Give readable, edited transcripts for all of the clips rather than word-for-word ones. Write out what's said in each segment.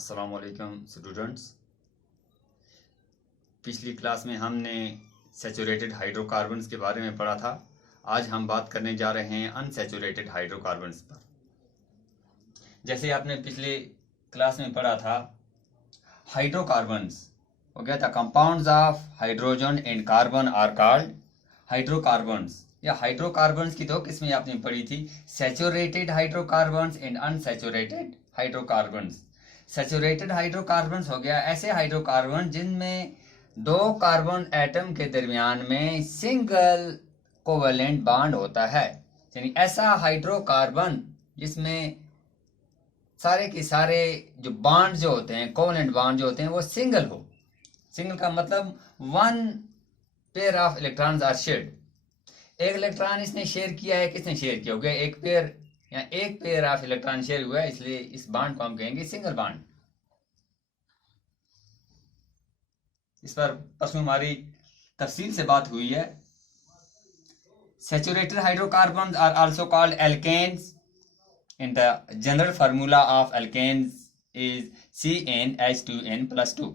अस्सलाम वालेकुम स्टूडेंट्स। पिछली क्लास में हमने सैचुरेटेड हाइड्रोकार्बन्स के बारे में पढ़ा था। आज हम बात करने जा रहे हैं अनसैचुरेटेड हाइड्रोकार्बन्स पर। जैसे आपने पिछले क्लास में पढ़ा था, हाइड्रोकार्बन्स हो गया था compounds of hydrogen and carbon are called hydrocarbons. या हाइड्रोकार्बन्स की दो किस्में आपने पढ़ी थी, saturated hydrocarbons and unsaturated hydrocarbons. Saturated hydrocarbons हो गया ऐसे हाइड्रोकार्बन जिनमें दो कार्बन एटम के दरमियान में सिंगल कोवेलेंट बॉन्ड होता है। यानी ऐसा हाइड्रोकार्बन जिसमें सारे के सारे जो बॉन्ड जो होते हैं, कोवेलेंट बॉन्ड जो होते हैं, वो सिंगल हो। सिंगल का मतलब one pair of electrons are shared. एक इलेक्ट्रॉन इसने शेयर किया है, किसने शेयर किया हो गया एक पेयर, या एक पेयर ऑफ इलेक्ट्रॉन शेयर हुआ है, इसलिए इस बॉन्ड को हम कहेंगे सिंगल बॉन्ड। इस पर परसों हमारी तफसील से बात हुई है। Saturated hydrocarbons are also called alkanes and the general formula of alkanes is CnH2n+2।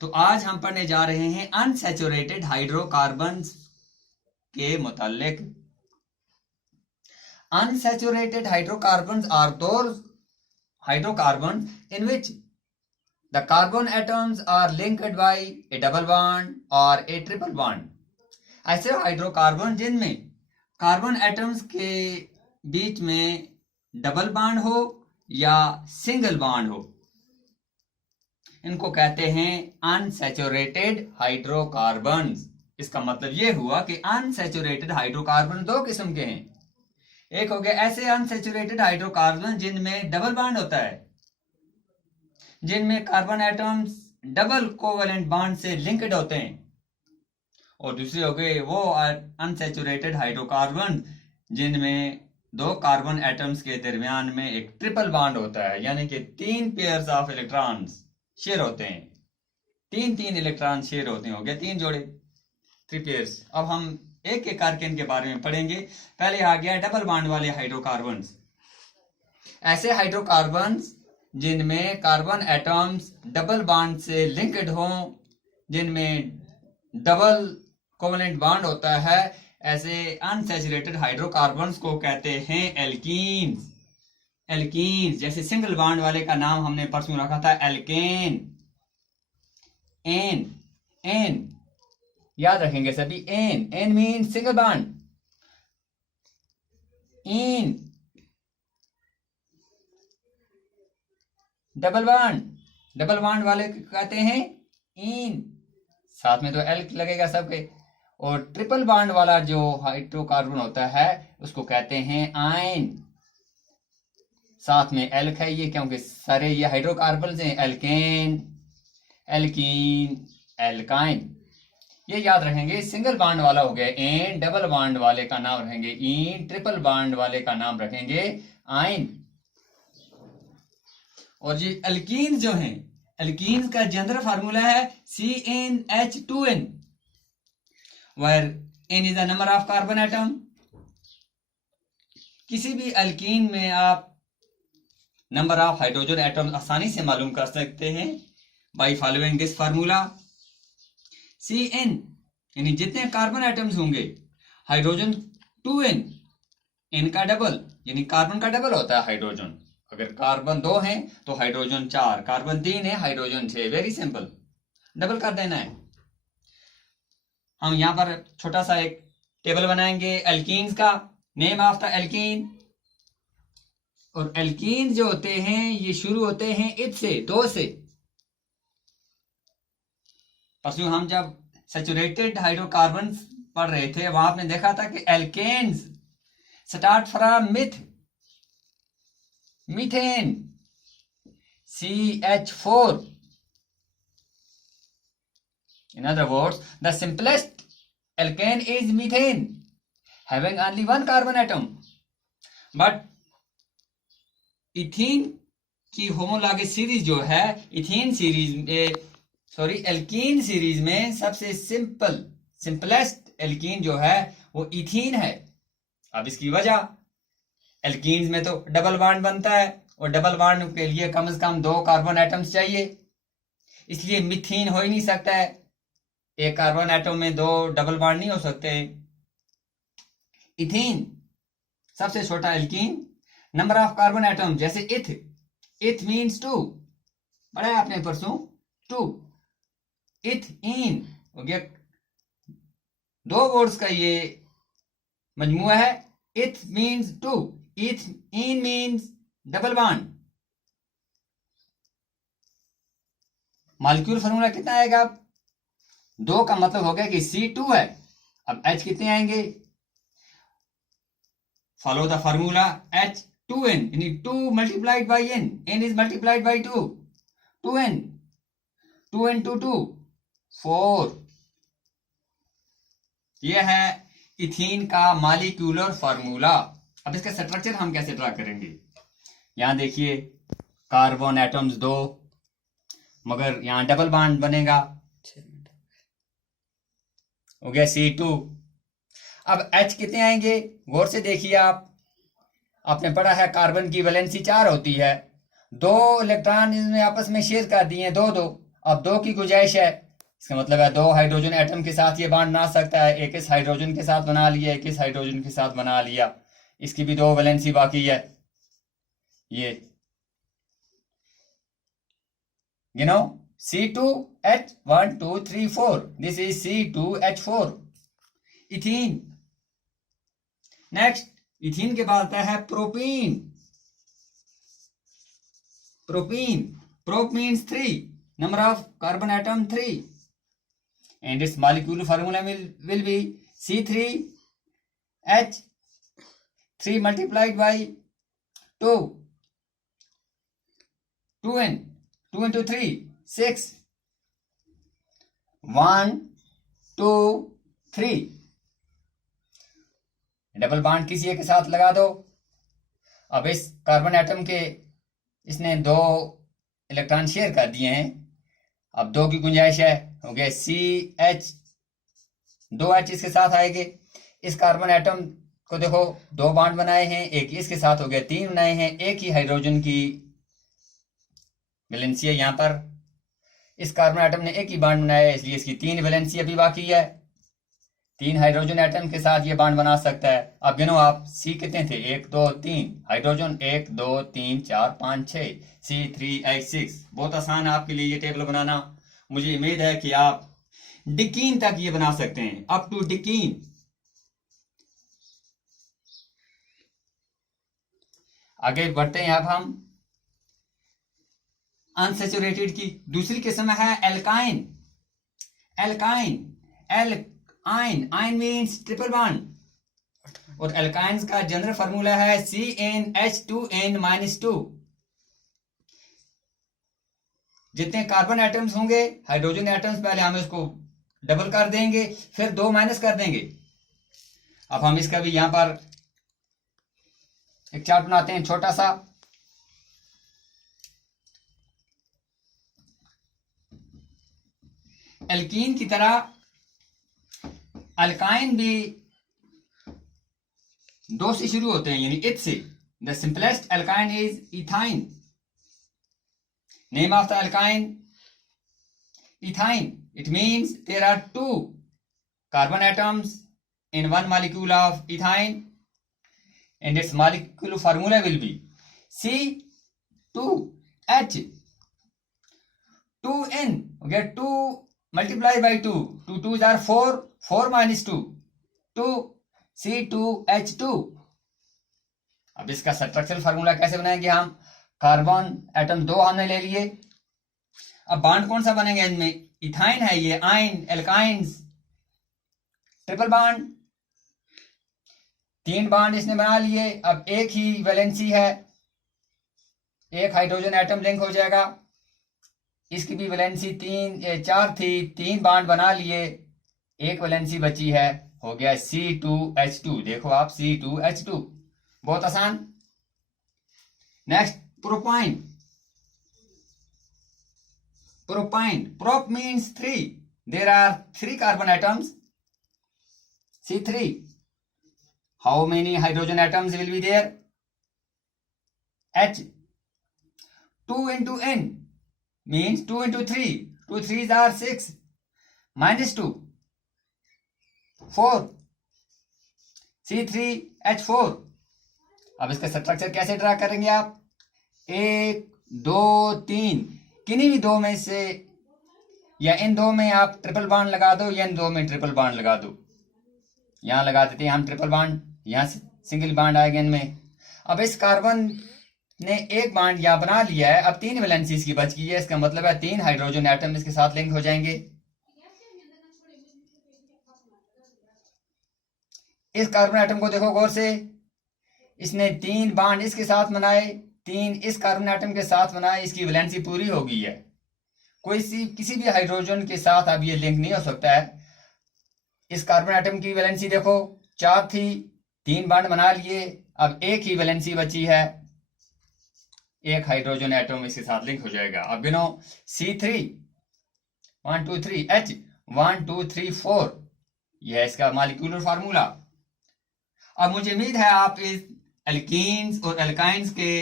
तो आज हम पढ़ने जा रहे हैं अनसैचुरेटेड हाइड्रोकार्बन्स के मुतालिक। Unsaturated hydrocarbons are those hydrocarbons in which the carbon atoms are linked by a double bond or a triple bond। ऐसे हाइड्रोकार्बन जिनमें कार्बन एटम्स के बीच में डबल बॉन्ड हो या सिंगल बॉन्ड हो, इनको कहते हैं अनसैचुरेटेड हाइड्रोकार्बन्स। इसका मतलब यह हुआ कि अनसैचुरेटेड हाइड्रोकार्बन दो किस्म के हैं। एक हो गया ऐसे अनसैचुरेटेड हाइड्रोकार्बन जिनमें डबल बॉन्ड होता है, जिनमें carbon atoms double covalent bond से लिंक्ड होते हैं। और दूसरे हो गए वो अनसैचुरेटेड हाइड्रोकार्बन जिनमें दो कार्बन एटम्स के दरमियान में एक ट्रिपल बॉन्ड होता है, यानी कि तीन पेयर्स ऑफ इलेक्ट्रॉन्स शेयर होते हैं। तीन इलेक्ट्रॉन शेयर होते हैं, हो गया तीन जोड़े, थ्री पेयर्स। अब हम एक एक करके इनके बारे में पढ़ेंगे। पहले आ गया डबल बॉन्ड वाले हाइड्रोकार्बन्स। ऐसे हाइड्रोकार्बन्स जिनमें कार्बन एटम्स डबल बॉन्ड से लिंक्ड हों, जिनमें डबल कोवेलेंट बॉन्ड होता है, ऐसे अनसैचुरेटेड हाइड्रोकार्बन्स को कहते हैं एल्कीन्स। एल्कीन्स जैसे सिंगल बॉन्ड वाले का नाम हमने परसों रखा था एल्केन। एन एन याद रखेंगे सभी, ane ane mean single bond. Ene double bond, double bond वाले कहते हैं इन, साथ में तो एल लगेगा सबके। और ट्रिपल बॉन्ड वाला जो हाइड्रोकार्बन होता है उसको कहते हैं आयन, साथ में एल है ये, क्योंकि सारे ये हाइड्रोकार्बन हैं, एल्केन, एल्कीन, एल्काइन। ये याद रखेंगे। सिंगल बॉन्ड वाला हो गया एन, डबल बॉन्ड वाले का नाम रखेंगे इन, ट्रिपल बॉन्ड वाले का नाम रखेंगे आयन। और ये एल्कीन जो हैं, एल्कीन का जनरल फार्मूला है CnH2n, where n is the number of carbon atom। किसी भी एल्कीन में आप नंबर ऑफ हाइड्रोजन एटम आसानी से मालूम कर सकते हैं by following this formula. Cn यानी जितने कार्बन एटम्स होंगे, हाइड्रोजन 2n, n का डबल, यानी कार्बन का डबल होता है हाइड्रोजन। अगर कार्बन 2 हैं तो हाइड्रोजन 4, कार्बन 3 है हाइड्रोजन 6। वेरी सिंपल, डबल कर देना है। हम यहां पर छोटा सा एक टेबल बनाएंगे एल्कीन्स का, नेम ऑफ द एल्कीन। और एल्कीन जो होते हैं ये शुरू होते हैं इत से, 2 से। परसों हम जब सैचुरेटेड हाइड्रोकार्बन्स पढ़ रहे थे, वहां आपने देखा था कि alkanes start from methane CH4। In other words, the simplest alkane is methane, having only one carbon atom. But ethene की होमोलॉगस सीरीज जो है, इथीन सीरीज में, सॉरी एल्कीन सीरीज में सबसे सिंपलेस्ट एल्कीन जो है वो इथीन है। अब इसकी वजह, एल्कीन्स में तो डबल बॉन्ड बनता है, और डबल बॉन्ड के लिए कम से कम 2 कार्बन एटम्स चाहिए, इसलिए मीथेन हो ही नहीं सकता है। एक कार्बन एटम में 2 डबल बॉन्ड नहीं हो सकते। इथीन सबसे छोटा alkene, number of carbon atom जैसे इथ मीन्स 2, पढ़ा है आपने परसों 2। इथ इन हो गया, 2 वर्ड्स का ये मजमुआ है। इथ means 2, ethene means double bond. Molecule formula कितना आएगा? 2 का मतलब हो गया कि C2 है। अब H कितने आएंगे? फॉलो द फार्मूला H2n, यानी 2 multiplied by n, n is multiplied by 2, 2n, 2n to 2 4। यह है इथीन का मॉलिक्यूलर फार्मूला। अब इसका स्ट्रक्चर हम कैसे ड्रा करेंगे? यहां देखिए कार्बन एटम्स 2, मगर यहां डबल बॉन्ड बनेगा, हो गया C2। अब H कितने आएंगे? गौर से देखिए आपने पढ़ा है कार्बन की वैलेंसी 4 होती है, 2 इलेक्ट्रॉन इसमें आपस में शेयर कर दिए 2-2। अब 2 की गुंजाइश है, इसका मतलब है 2 हाइड्रोजन एटम के साथ ये बॉन्ड बना सकता है। एक इस हाइड्रोजन के साथ बना लिया, एक इस हाइड्रोजन के साथ बना लिया, इसकी भी 2 वैलेंसी बाकी है। ये C2H1 2 3 4, this is C2H4 ethene. Next ethene के बाद आता है propene. Prop means 3, number of carbon atom 3, and its molecular formula will be C3H 3 multiplied by 2, 2n, 2 into 3 6, 1 2 3। Double bond किसी एक के साथ लगा दो। अब इस कार्बन एटम के इसने 2 इलेक्ट्रॉन शेयर कर दिए हैं, अब 2 की गुंजाइश है, हो गया CH, 2H इसके साथ आएंगे। इस कार्बन एटम को देखो 2 बॉन्ड बनाए हैं, एक इसके साथ हो गया 3 बनाए हैं, एक ही हाइड्रोजन की वैलेंसी है यहाँ पर। इस कार्बन एटम ने एक ही बॉन्ड बनाया है, इसलिए इसकी 3 वैलेंसी अभी बाकी है। 3 हाइड्रोजन एटम के साथ ये बॉन्ड बना सकता है। अब गिनो आप, C कितने थे? 1 2 3 हाइड्रोजन, 1 2 3 4 5 6, C3H6। बहुत आसान है आपके लिए ये टेबल बनाना। मुझे उम्मीद है कि आप डिकीन तक ये बना सकते हैं, अप टू डिकीन। आगे बढ़ते हैं अब हम अनसैचुरेटेड की दूसरी किस्म है एल्काइन। आइन मीन्स ट्रिपल बॉन्ड, और एल्काइंस का जनरल फार्मूला है CnH2n-2। जितने कार्बन एटम्स होंगे, हाइड्रोजन एटम्स, पहले हम इसको डबल कर देंगे, फिर 2 माइनस कर देंगे। अब हम इसका भी यहां पर एक चार्ट बनाते हैं छोटा सा। एल्कीन की तरह अल्काइन भी 2 से शुरू होते हैं, यानी इथ से। The simplest alkyne is ethyne. Name of the alkyne ethyne. It means there are 2 carbon atoms in one molecule of ethane, and its molecular formula will be C2H 2n, okay, 2 multiply by 2, 2 2s are 4, 4 minus 2, 2 C2H2। अब इसका structural formula कैसे बनाएंगे हम? Carbon atom 2 हमने ले लिए, अब bond कौन सा बनेगा इनमें? इथाइन है ये, आइन, एल्काइंस, ट्रिपल बॉन्ड, 3 बॉन्ड इसने बना लिए। अब एक ही वैलेंसी है, एक हाइड्रोजन एटम लिंक हो जाएगा, इसकी भी वैलेंसी 4 थी, 3 बॉन्ड बना लिए, एक वैलेंसी बची है, हो गया C2H2। देखो आप, C2H2, बहुत आसान। Next propyne. Prop means 3. There are 3 carbon atoms, C3. How many hydrogen atoms will be there? H, 2 into n means 2 into 3. 2 3s are 6. Minus 2. 4. C3H4. अब इसका स्ट्रक्चर कैसे ड्रा करेंगे आप? 1 2 3 किन्हीं भी दो में से, या इन दो में आप ट्रिपल बॉन्ड लगा दो, या इन दो में ट्रिपल बॉन्ड लगा दो। यहां लगा देते हैं हम ट्रिपल बॉन्ड, यहां से सिंगल बॉन्ड आएगा इनमें। अब इस कार्बन ने एक बॉन्ड यहां बना लिया है, अब 3 वैलेंसी इसकी बच गई है। इसका मतलब है 3 हाइड्रोजन एटम इसके साथ लिंक हो जाएंगे। इस कार्बन एटम को देखो गौर से, इसने 3 बॉन्ड इसके साथ बनाए, 3 इस कार्बन एटम के साथ बनाए, इसकी वैलेंसी पूरी हो गई है। किसी भी हाइड्रोजन के साथ अब ये लिंक नहीं हो सकता है। इस कार्बन एटम की वैलेंसी देखो 4 थी, 3 बॉन्ड बना लिए, अब एक ही वैलेंसी बची है, एक हाइड्रोजन एटम इसके साथ लिंक हो जाएगा। अब गिनो C3 1 2 3 H 1 2 3 4, यह है इसका मॉलिक्यूलर फार्मूला। अब मुझे उम्मीद है आप इस एल्कीन्स और एल्काइंस के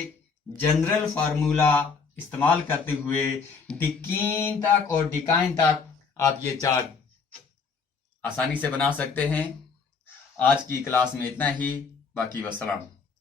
जनरल फार्मूला इस्तेमाल करते हुए डिकीन तक और डिकाइन तक आप ये चार्ट आसानी से बना सकते हैं। आज की क्लास में इतना ही, बाकी वस्सलाम।